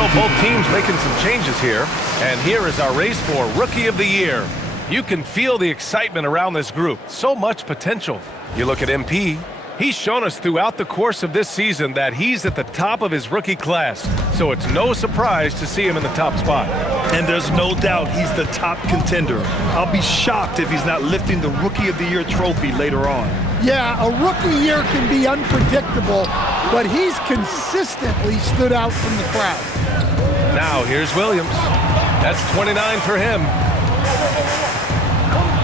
So both teams making some changes here. And here is our race for Rookie of the Year. You can feel the excitement around this group. So much potential. You look at MP. He's shown us throughout the course of this season that he's at the top of his rookie class. So it's no surprise to see him in the top spot. And there's no doubt he's the top contender. I'll be shocked if he's not lifting the Rookie of the Year trophy later on. Yeah, a rookie year can be unpredictable, but he's consistently stood out from the crowd. Now here's Williams. That's 29 for him.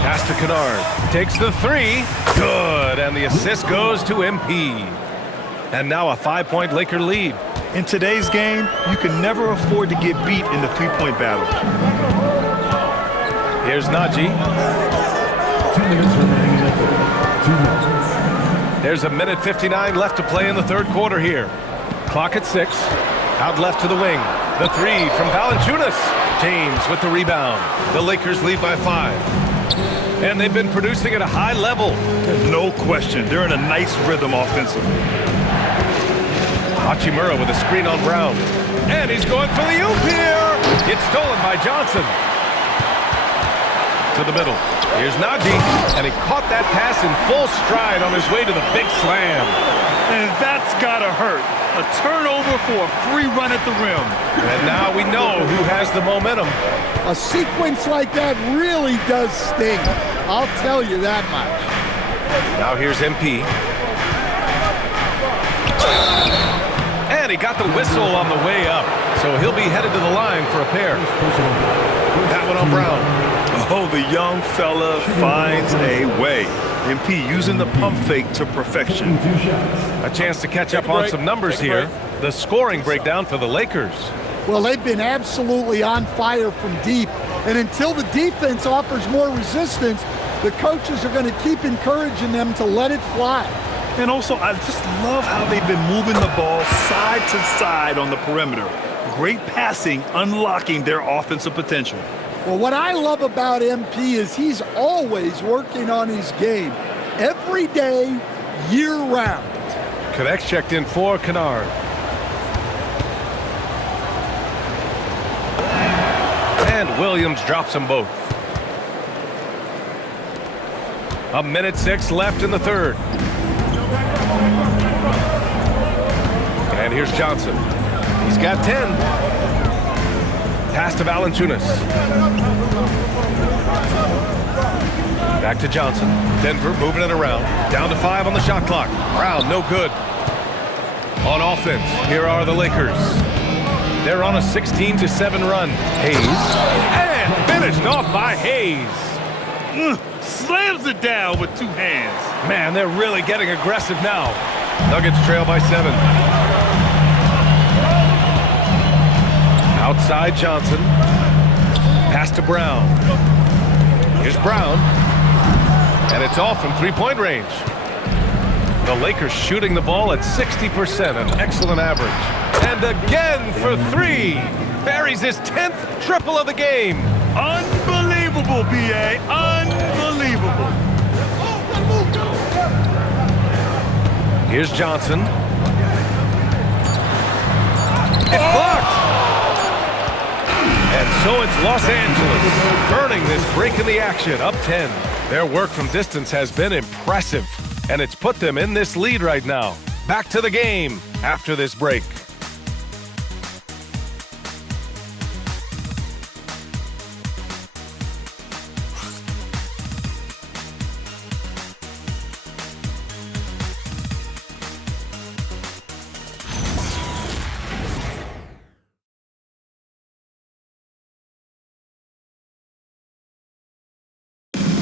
Pass to Kennard. Takes the three. Good. And the assist goes to MP. And now a 5-point Laker lead. In today's game, you can never afford to get beat in the three-point battle. Here's Najee. 2 minutes remaining in the third. 2 minutes. There's a minute 59 left to play in the third quarter here. Clock at 6. Out left to the wing. The three from Valanciunas. James with the rebound. The Lakers lead by 5. And they've been producing at a high level. No question. They're in a nice rhythm offensively. Hachimura with a screen on Brown. And he's going for the oop here. It's stolen by Johnson. To the middle. Here's Najee. And he caught that pass in full stride on his way to the big slam. And that's gotta hurt. A turnover for a free run at the rim. And now we know who has the momentum. A sequence like that really does sting. I'll tell you that much. Now here's MP. And he got the whistle on the way up. So he'll be headed to the line for a pair. That one on Brown. Oh, the young fella finds a way. MP using the pump fake to perfection. A chance to catch up on some numbers here. The scoring breakdown for the Lakers. Well, they've been absolutely on fire from deep. And until the defense offers more resistance, the coaches are going to keep encouraging them to let it fly. And also, I just love how they've been moving the ball side to side on the perimeter. Great passing, unlocking their offensive potential. Well, what I love about MP is he's always working on his game. Every day, year-round. Connects checked in for Kennard. And Williams drops them both. A minute 6 left in the third. And here's Johnson. He's got 10. Pass to Valanciunas. Back to Johnson. Denver moving it around. Down to 5 on the shot clock. Brown, no good. On offense, here are the Lakers. They're on a 16-7 run. Hayes. And finished off by Hayes. Slams it down with 2 hands. Man, they're really getting aggressive now. Nuggets trail by 7. Outside Johnson. Pass to Brown. Here's Brown. And it's off from three-point range. The Lakers shooting the ball at 60%, an excellent average. And again for 3. Buries his 10th triple of the game. Unbelievable, B.A. Unbelievable. Here's Johnson. It's blocked. And so it's Los Angeles earning this break in the action, up 10. Their work from distance has been impressive, and it's put them in this lead right now. Back to the game after this break.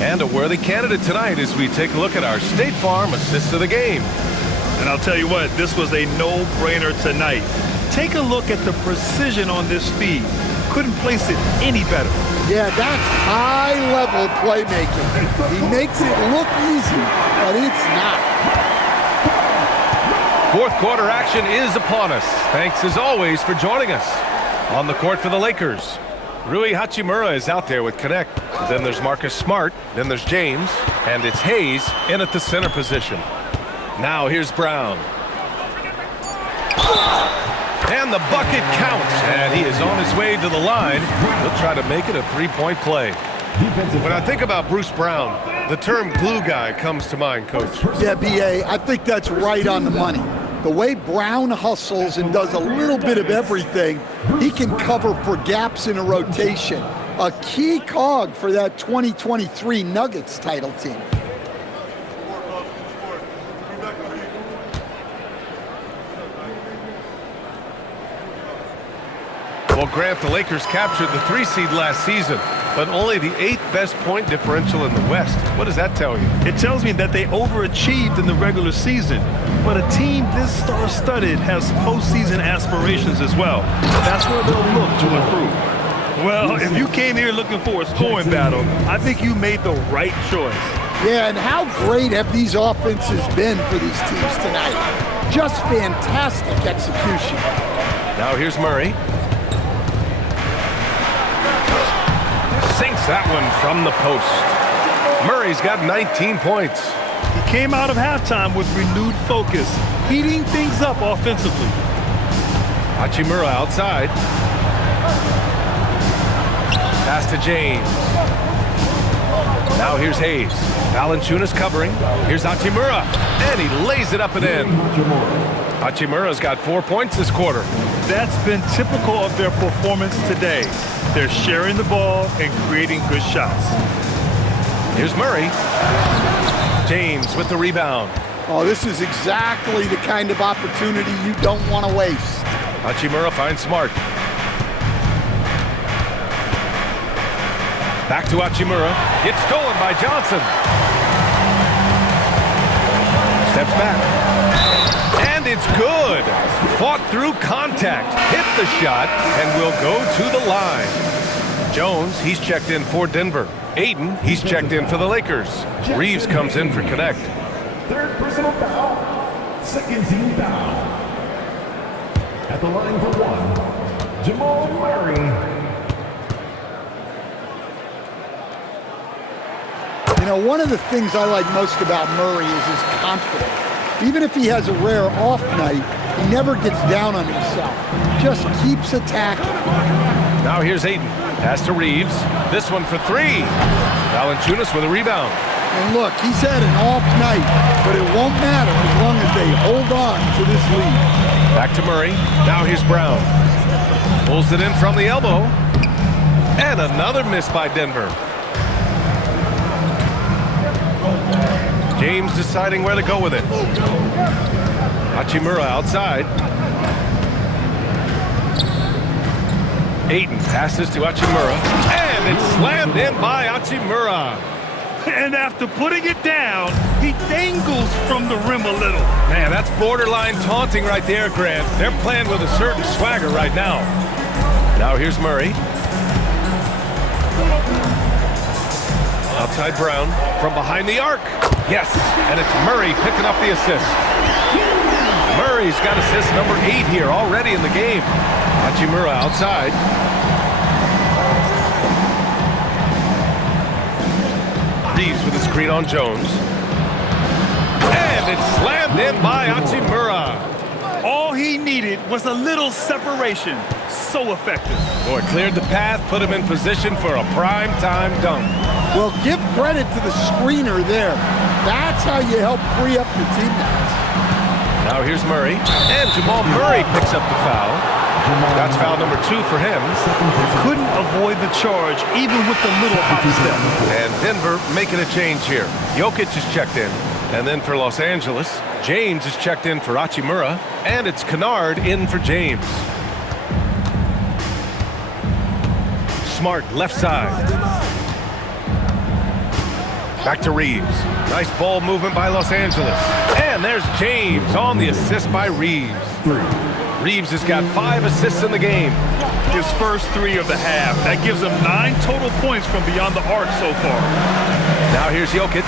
And a worthy candidate tonight as we take a look at our State Farm assist of the game. And I'll tell you what, this was a no-brainer tonight. Take a look at the precision on this feed. Couldn't place it any better. Yeah, that's high-level playmaking. He makes it look easy, but it's not. Fourth quarter action is upon us. Thanks as always for joining us. On the court for the Lakers, Rui Hachimura is out there with Connect. Then there's Marcus Smart. Then there's James. And it's Hayes in at the center position. Now here's Brown. And the bucket counts, and he is on his way to the line. He'll try to make it a three-point play. When I think about Bruce Brown, the term glue guy comes to mind, Coach. Yeah, B.A., I think that's right on the money. The way Brown hustles and does a little bit of everything, he can cover for gaps in a rotation. A key cog for that 2023 Nuggets title team. Well, Grant, the Lakers captured the 3 seed last season, but only the 8th best point differential in the West. What does that tell you? It tells me that they overachieved in the regular season, but a team this star-studded has postseason aspirations as well. That's where they'll look to improve. Well, if you came here looking for a scoring battle, I think you made the right choice. Yeah, and how great have these offenses been for these teams tonight? Just fantastic execution. Now here's Murray. Sinks that one from the post. Murray's got 19 points. He came out of halftime with renewed focus, heating things up offensively. Hachimura outside. Pass to James. Now here's Hayes. Valanciunas covering. Here's Hachimura. And he lays it up and in. Hachimura's got 4 points this quarter. That's been typical of their performance today. They're sharing the ball and creating good shots. Here's Murray. James with the rebound. Oh, this is exactly the kind of opportunity you don't want to waste. Hachimura finds Smart. Back to Hachimura. It's stolen by Johnson. Steps back. And it's good. Fought through contact. Hit the shot and will go to the line. Jones, he's checked in for Denver. Aiden, he's checked in for the Lakers. Reeves comes in for Connect. Third personal foul. Second team foul. At the line for one, Jamal Murray. You know, one of the things I like most about Murray is his confidence. Even if he has a rare off night, he never gets down on himself. Just keeps attacking. Now here's Aiden. Pass to Reeves. This one for 3. Valanciunas with a rebound. And look, he's had an off night, but it won't matter as long as they hold on to this lead. Back to Murray. Now here's Brown. Pulls it in from the elbow. And another miss by Denver. James deciding where to go with it. Hachimura outside. Ayton passes to Hachimura. And it's slammed in by Hachimura. And after putting it down, he dangles from the rim a little. Man, that's borderline taunting right there, Grant. They're playing with a certain swagger right now. Now here's Murray. Outside Brown from behind the arc. Yes, and it's Murray picking up the assist. Murray's got assist number 8 here already in the game. Hachimura outside. Reeves with the screen on Jones. And it's slammed in by Hachimura. All he needed was a little separation. So effective. Boy, cleared the path, put him in position for a prime-time dunk. Well, give credit to the screener there. That's how you help free up your teammates. Now here's Murray. And Jamal Murray picks up the foul. That's foul number 2 for him. Couldn't avoid the charge, even with the little hop step. And Denver making a change here. Jokic is checked in. And then for Los Angeles, James is checked in for Hachimura. And it's Kennard in for James. Smart left side. Back to Reeves. Nice ball movement by Los Angeles. And there's James on the assist by Reeves. Reeves has got 5 assists in the game. His first 3 of the half. That gives him 9 total points from beyond the arc so far. Now here's Jokic.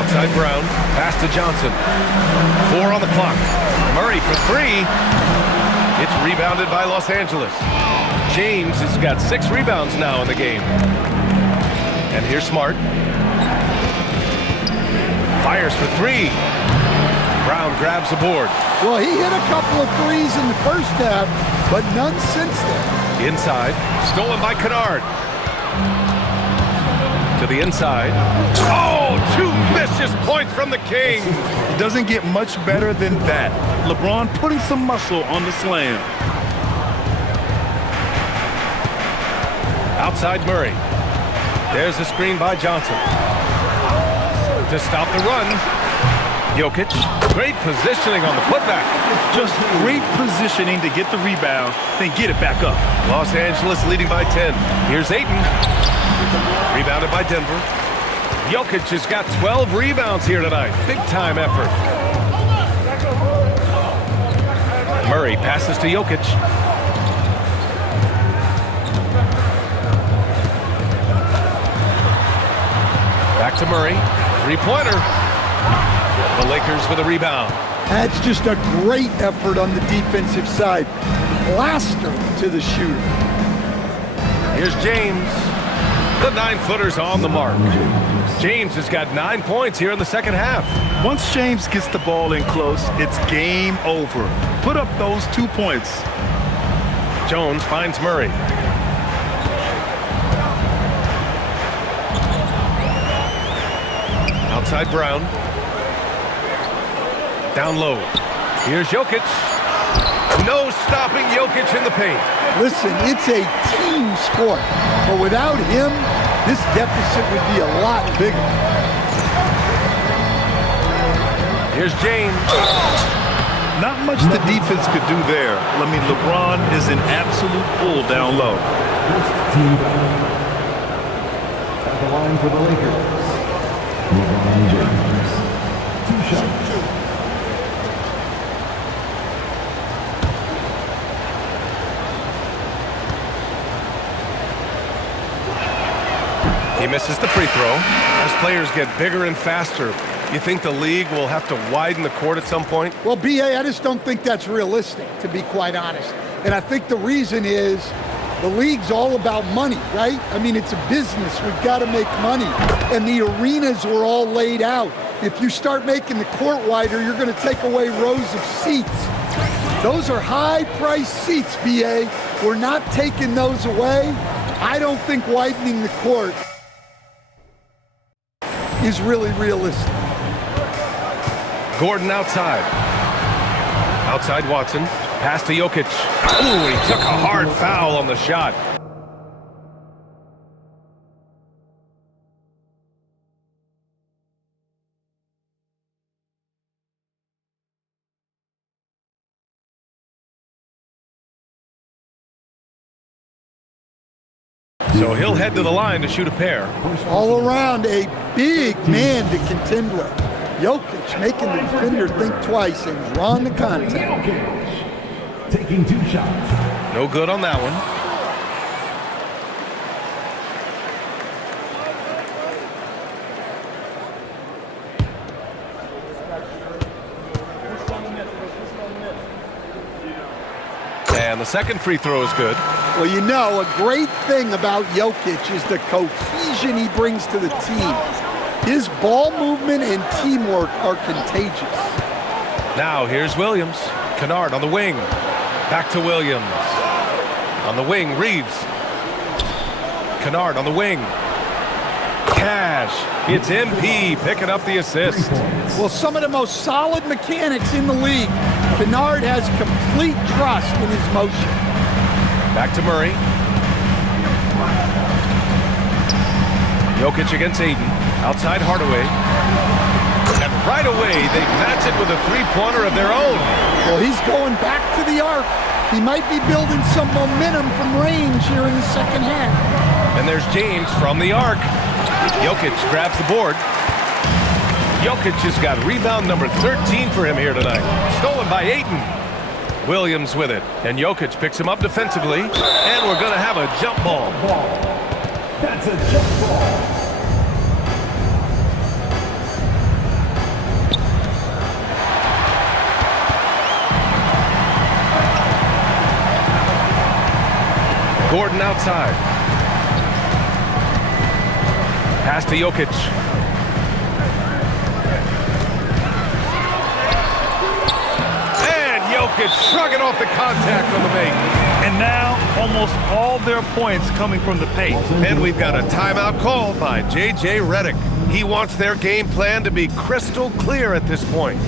Outside Brown. Pass to Johnson. 4 on the clock. Murray for 3. It's rebounded by Los Angeles. James has got 6 rebounds now in the game. And here's Smart. Fires for 3. Brown grabs the board. Well, he hit a couple of threes in the first half, but none since then. Inside, stolen by Kennard. To the inside. Oh, 2 vicious points from the King. It doesn't get much better than that. LeBron putting some muscle on the slam. Outside Murray. There's the screen by Johnson. To stop the run. Jokic. Great positioning on the putback. Just great positioning to get the rebound, then get it back up. Los Angeles leading by 10. Here's Ayton. Rebounded by Denver. Jokic has got 12 rebounds here tonight. Big time effort. Murray passes to Jokic. Back to Murray. Three-pointer. The Lakers with a rebound. That's just a great effort on the defensive side. Plaster to the shooter. Here's James. The 9-footer's on the mark. James has got 9 points here in the second half. Once James gets the ball in close, it's game over. Put up those 2 points. Jones finds Murray. Outside Brown. Down low. Here's Jokic. No stopping Jokic in the paint. Listen, it's a team sport, but without him, this deficit would be a lot bigger. Here's James. Not much the defense could do there. I mean, LeBron is an absolute bull down low. First team at the line for the Lakers. LeBron James. 2 shots. He misses the free throw. As players get bigger and faster, you think the league will have to widen the court at some point? Well, B.A., I just don't think that's realistic, to be quite honest. And I think the reason is the league's all about money, right? I mean, it's a business. We've got to make money. And the arenas were all laid out. If you start making the court wider, you're going to take away rows of seats. Those are high-priced seats, B.A. We're not taking those away. I don't think widening the court is really realistic. Gordon outside. Outside Watson. Pass to Jokic. Ooh, he took a hard foul on the shot. So he'll head to the line to shoot a pair. All around, a big man to contend with. Jokic making the defender think twice and drawing the contact. Jokic taking 2 shots. No good on that one. And the second free throw is good. Well, you know, a great thing about Jokic is the cohesion he brings to the team. His ball movement and teamwork are contagious. Now here's Williams. Kennard on the wing. Back to Williams. On the wing, Reeves. Kennard on the wing. Cash. It's MP picking up the assist. Well, some of the most solid mechanics in the league. Kennard has complete trust in his motion. Back to Murray. Jokic against Ayton. Outside Hardaway. And right away, they match it with a three-pointer of their own. Well, he's going back to the arc. He might be building some momentum from range here in the second half. And there's James from the arc. Jokic grabs the board. Jokic has got rebound number 13 for him here tonight. Stolen by Ayton. Williams with it. And Jokic picks him up defensively. And we're going to have a jump ball. That's a jump ball. Gordon outside. Pass to Jokic. shrugging off the contact on the make. And now, almost all their points coming from the paint. And we've got a timeout called by J.J. Redick. He wants their game plan to be crystal clear at this point.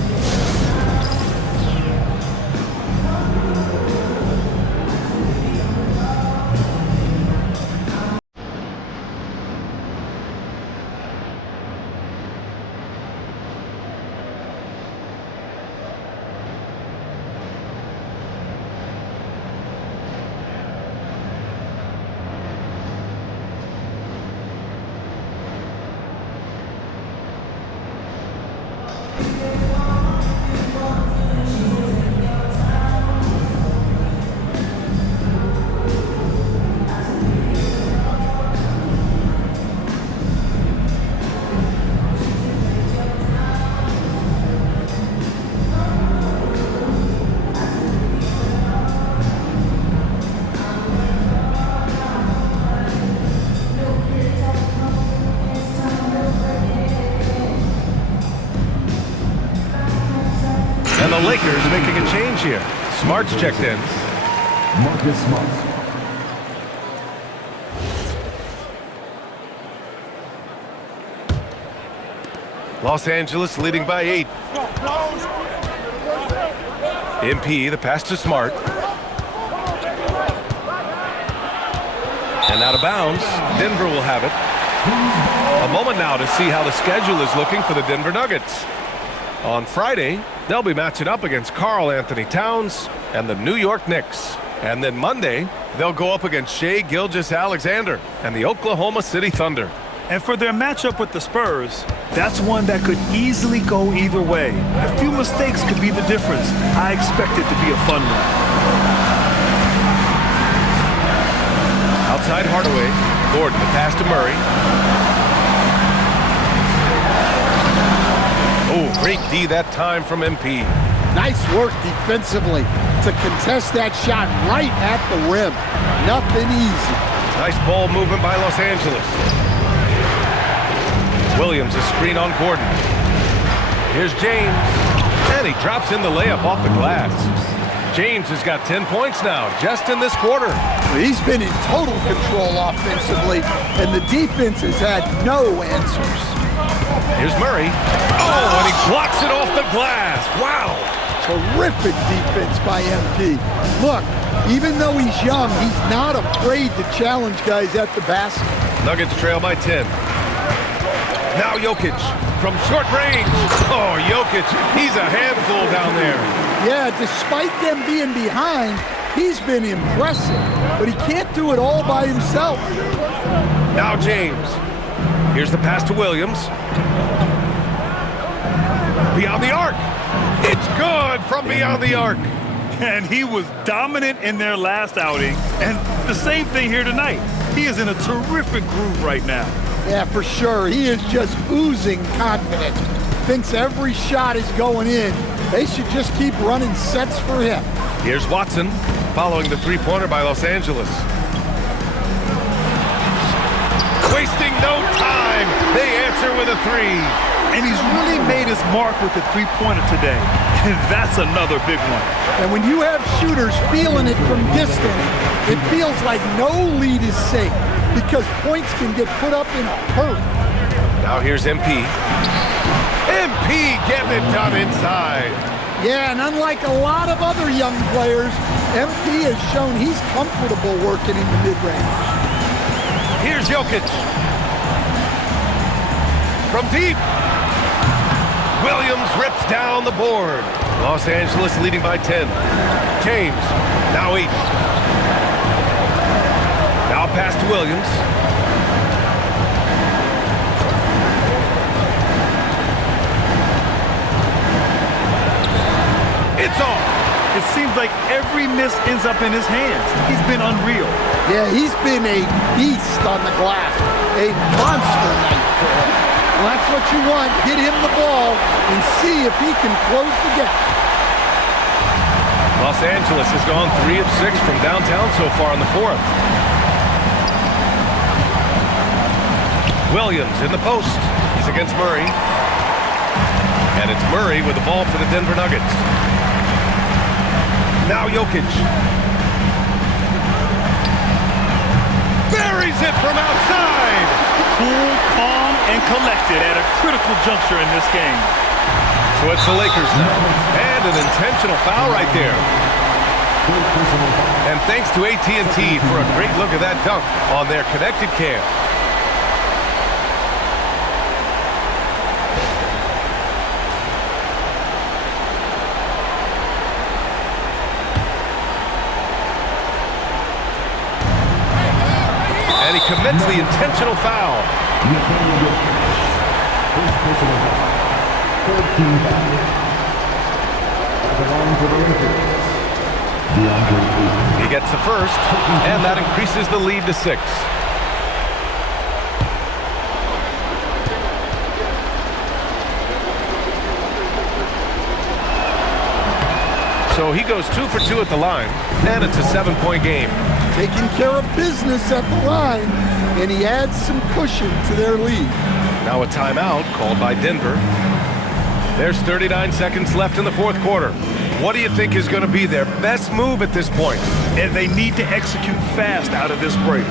And the Lakers making a change here. Smart's checked in. Marcus Smart. Los Angeles leading by 8. MP, the pass to Smart. And out of bounds. Denver will have it. A moment now to see how the schedule is looking for the Denver Nuggets. On Friday, they'll be matching up against Karl Anthony Towns and the New York Knicks. And then Monday, they'll go up against Shai Gilgeous-Alexander and the Oklahoma City Thunder. And for their matchup with the Spurs, that's one that could easily go either way. A few mistakes could be the difference. I expect it to be a fun one. Outside Hardaway. Gordon, the pass to Murray. Oh, great D that time from MP. Nice work defensively to contest that shot right at the rim. Nothing easy. Nice ball movement by Los Angeles. Williams, a screen on Gordon. Here's James. And he drops in the layup off the glass. James has got 10 points now, just in this quarter. He's been in total control offensively, and the defense has had no answers. Here's Murray. Oh, and he blocks it off the glass. Wow. Terrific defense by MP. Look, even though he's young, he's not afraid to challenge guys at the basket. Nuggets trail by 10. Now Jokic from short range. Oh, Jokic, he's a handful down there. Yeah, despite them being behind, he's been impressive, but he can't do it all by himself. Now James. Here's the pass to Williams. Beyond the arc. It's good from beyond the arc. And he was dominant in their last outing, and the same thing here tonight. He is in a terrific groove right now. Yeah, for sure. He is just oozing confidence. Thinks every shot is going in. They should just keep running sets for him. Here's Watson following the three-pointer by Los Angeles. Wasting no time. They answer with a three. And he's really made his mark with the three-pointer today. And that's another big one. And when you have shooters feeling it from distance, it feels like no lead is safe because points can get put up in a hurry. Now here's MP. MP getting it done inside. Yeah, and unlike a lot of other young players, MP has shown he's comfortable working in the mid-range. Here's Jokic. From deep. Williams rips down the board. Los Angeles leading by 10. James, now 8. Now pass to Williams. It's off. It seems like every miss ends up in his hands. He's been unreal. Yeah, he's been a beast on the glass. A monster night for him. Well, that's what you want. Get him the ball and see if he can close the gap. Los Angeles has gone 3 of 6 from downtown so far in the fourth. Williams in the post. He's against Murray. And it's Murray with the ball for the Denver Nuggets. Now Jokic. Buries it from outside. Cool, calm, and collected at a critical juncture in this game. So it's the Lakers now. And an intentional foul right there. And thanks to AT&T for a great look at that dunk on their connected cam. And he commits the intentional foul. First personal foul. 13 foul. At the line for the Lakers. He gets the first, and that increases the lead to 6. So he goes 2 for 2 at the line, and it's a 7-point game. Taking care of business at the line, and he adds some cushion to their lead. Now a timeout called by Denver. There's 39 seconds left in the fourth quarter. What do you think is going to be their best move at this point? And they need to execute fast out of this break.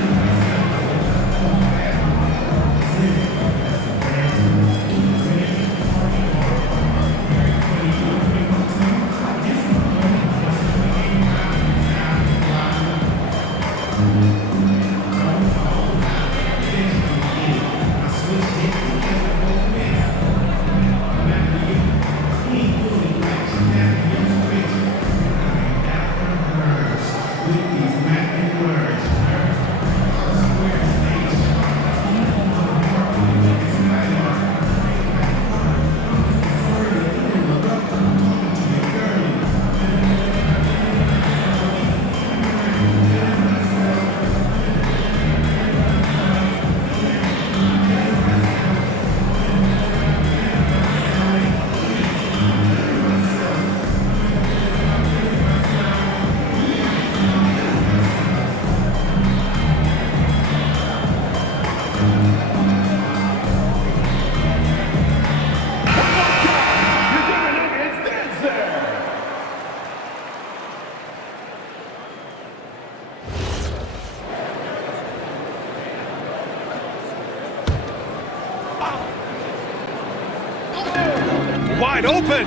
Wide open.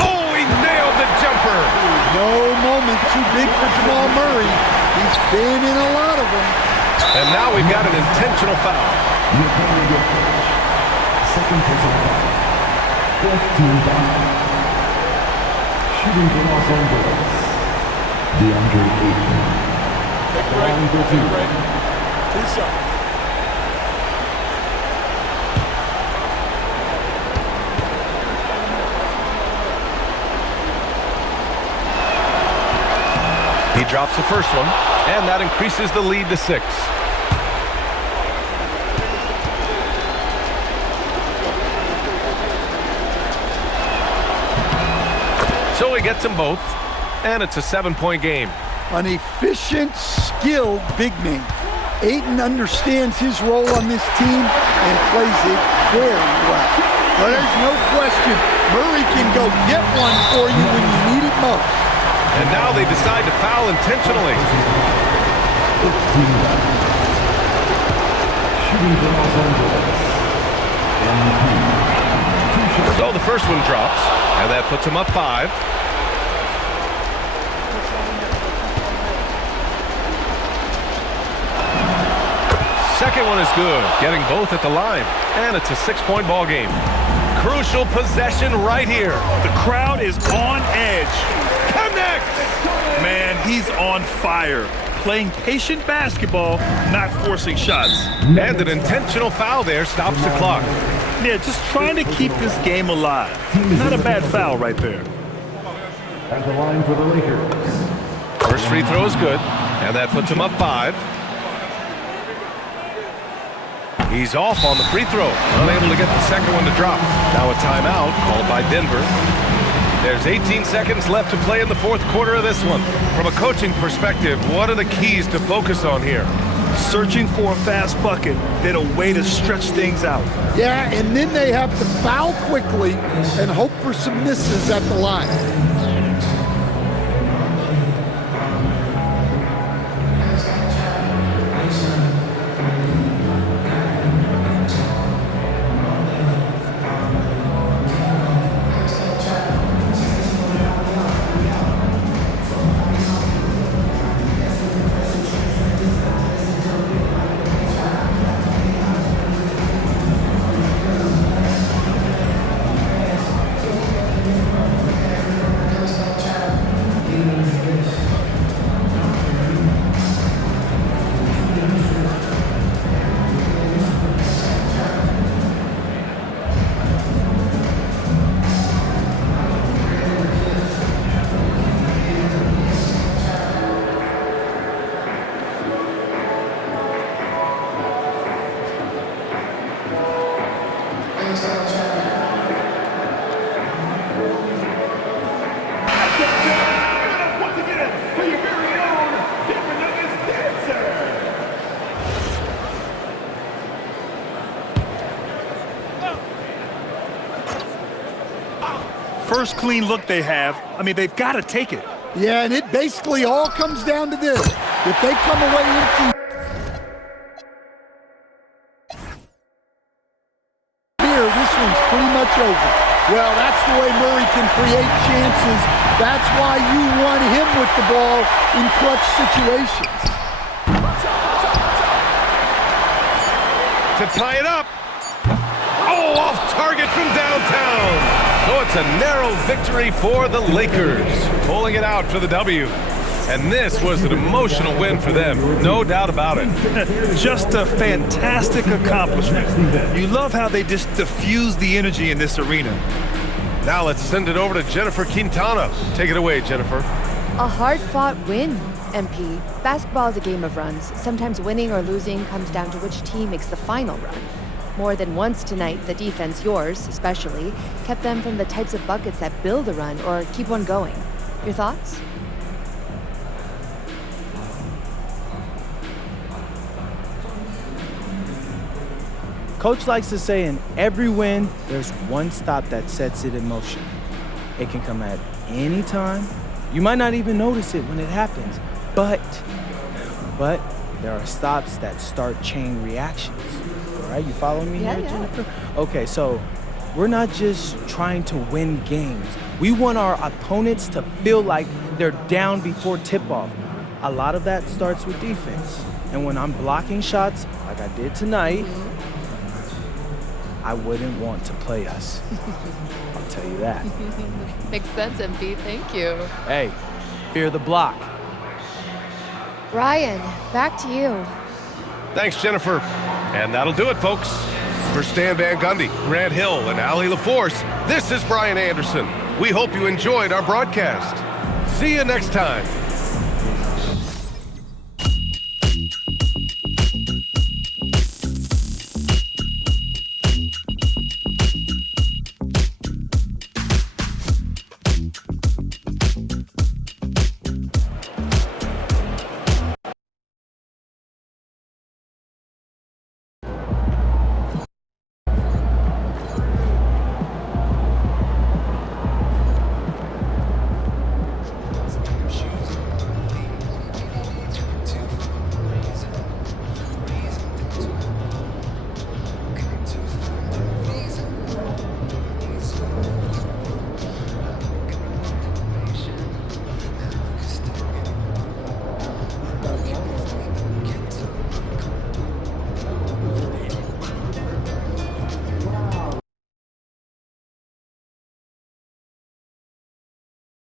Oh, he nailed the jumper. No moment too big for Jamal Murray. He's been in a lot of them. And now we've got an intentional foul. Second personal foul. 14 foul. Shooting for Los Angeles. DeAndre Ayton. Line for 2. 2 shots. He drops the first one, and that increases the lead to 6. So he gets them both, and it's a 7-point game. An efficient, skilled big man. Ayton understands his role on this team and plays it very well. But there's no question, Murray can go get one for you when you need it most. And now they decide to foul intentionally. Shooting for Los Angeles. MVP. So the first one drops, and that puts him up 5. Second one is good, getting both at the line, and it's a 6-point ball game. Crucial possession right here. The crowd is on edge. Connects! Man, he's on fire. Playing patient basketball, not forcing shots. And an intentional foul there stops the clock. Yeah, just trying to keep this game alive. Not a bad foul right there. At the line for the Lakers. First free throw is good, and that puts him up 5. He's off on the free throw, unable to get the second one to drop. Now a timeout called by Denver. There's 18 seconds left to play in the fourth quarter of this one. From a coaching perspective, what are the keys to focus on here? Searching for a fast bucket, then a way to stretch things out. Yeah, and then they have to foul quickly and hope for some misses at the line. first clean look they have, I mean, they've got to take it. Yeah, and it basically all comes down to this. If they come away empty here, this one's pretty much over. Well, that's the way Murray can create chances. That's why you want him with the ball in clutch situations. To tie it up. Oh, off target from downtown. So it's a narrow victory for the Lakers, pulling it out for the W. And this was an emotional win for them, no doubt about it. Just a fantastic accomplishment. You love how they just diffuse the energy in this arena. Now let's send it over to Jennifer Quintana. Take it away, Jennifer. A hard-fought win, MP. Basketball is a game of runs. Sometimes winning or losing comes down to which team makes the final run. More than once tonight, the defense, yours especially, kept them from the types of buckets that build a run or keep one going. Your thoughts? Coach likes to say in every win, there's one stop that sets it in motion. It can come at any time. You might not even notice it when it happens, but there are stops that start chain reactions. All right, you follow me here, Jennifer? Okay, so we're not just trying to win games. We want our opponents to feel like they're down before tip-off. A lot of that starts with defense. And when I'm blocking shots, like I did tonight, I wouldn't want to play us. I'll tell you that. Makes sense, MP. Thank you. Hey, fear the block. Brian, back to you. Thanks, Jennifer. And that'll do it, folks. For Stan Van Gundy, Grant Hill, and Ali LaForce, this is Brian Anderson. We hope you enjoyed our broadcast. See you next time.